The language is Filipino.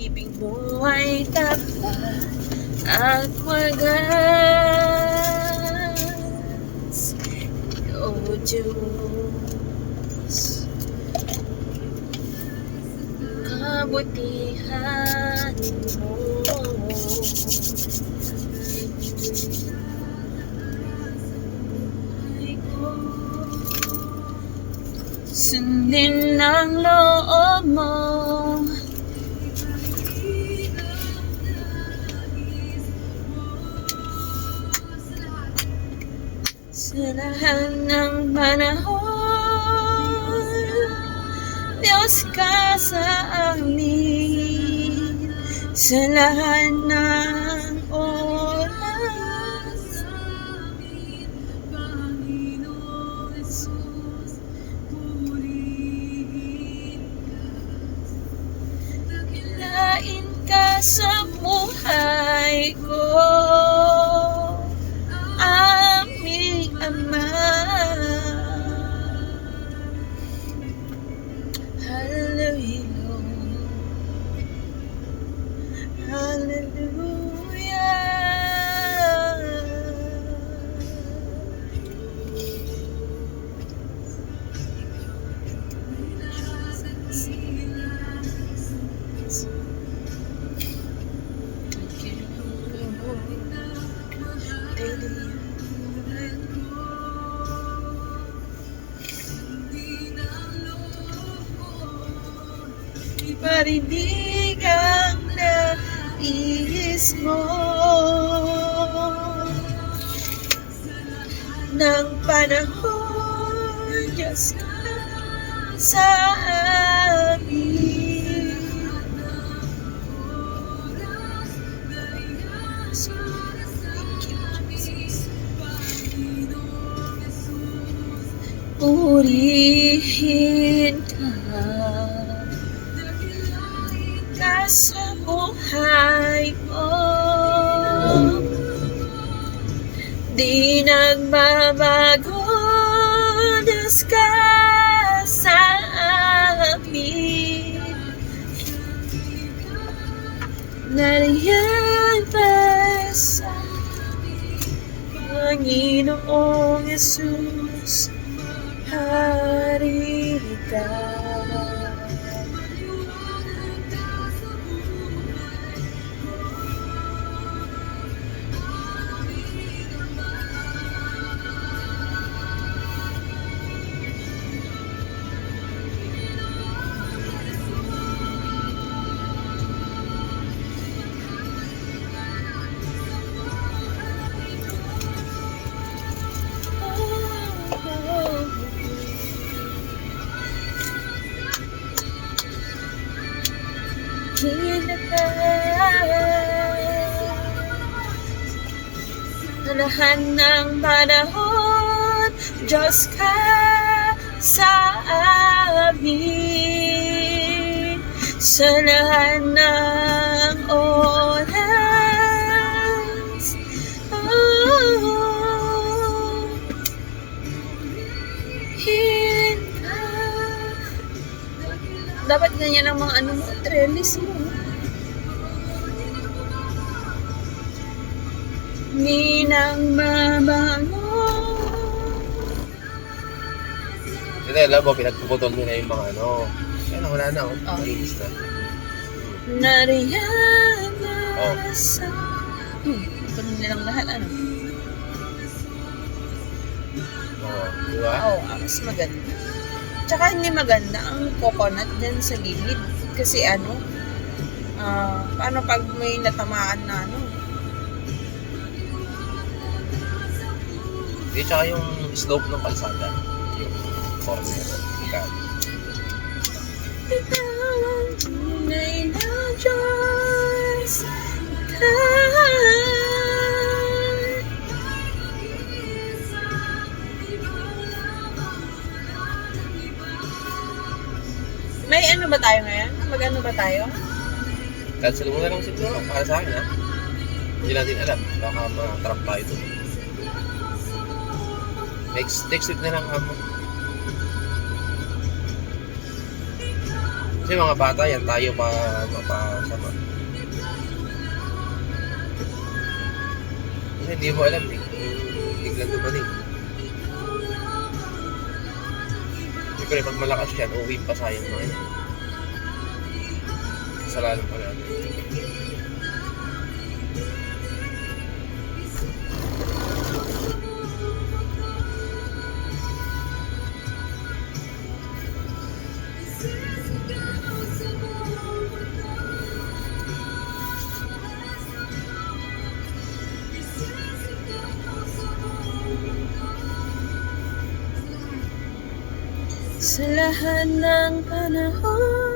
Ibig mo ay tapat at wagas, O Diyos. Kabutihan mo, sundin ang loob mo. Sa lahat ng panahon, Diyos ka sa amin. Sa lahat ng oras, Panginoon Jesus, purihin ka. Dakilain ka sa buhay ko, aming Ama. Hallelujah, parinig ang nais mo ng panahon, Diyos ka sa amin. Purihin ka sa buhay ko, di nagbabago, Diyos ka sa amin. Nariyan pa sa Panginoong Jesus, hari ka. Sa lahat ng panahon, Diyos ka sa amin. Sa lahat ng oras, hinka. Dapat ganyan ang mga trellis mo. Ninang mabango. Kasi alam mo, pinagpuputol nila yung mga Ayun, wala na, malinis na. Nariyan na para sa... Ganun nilang lahat, ano? Oo, di ba? Oo, mas maganda. Tsaka hindi maganda ang coconut dyan sa gilid. Kasi ano, paano pag may natamaan na ano? Di, tsaka yung slope ng kalsada. Yung corner. Ika. Bitawan tunay na Diyos ka. May ano ba tayo ngayon? Mag-ano ba tayo? Cancel mo na lang siguro para sa akin, ha? Hindi natin alam. Baka ma-trap tayo doon. Next week na lang kamo. Kasi mga bata yan, tayo pa mapasama. Kasi hindi mo alam eh. Biglang dumating. Siyempre, pag malakas yan, uwi pa sayang mga yan. Kasalanan pa natin. Sa lahat ng panahon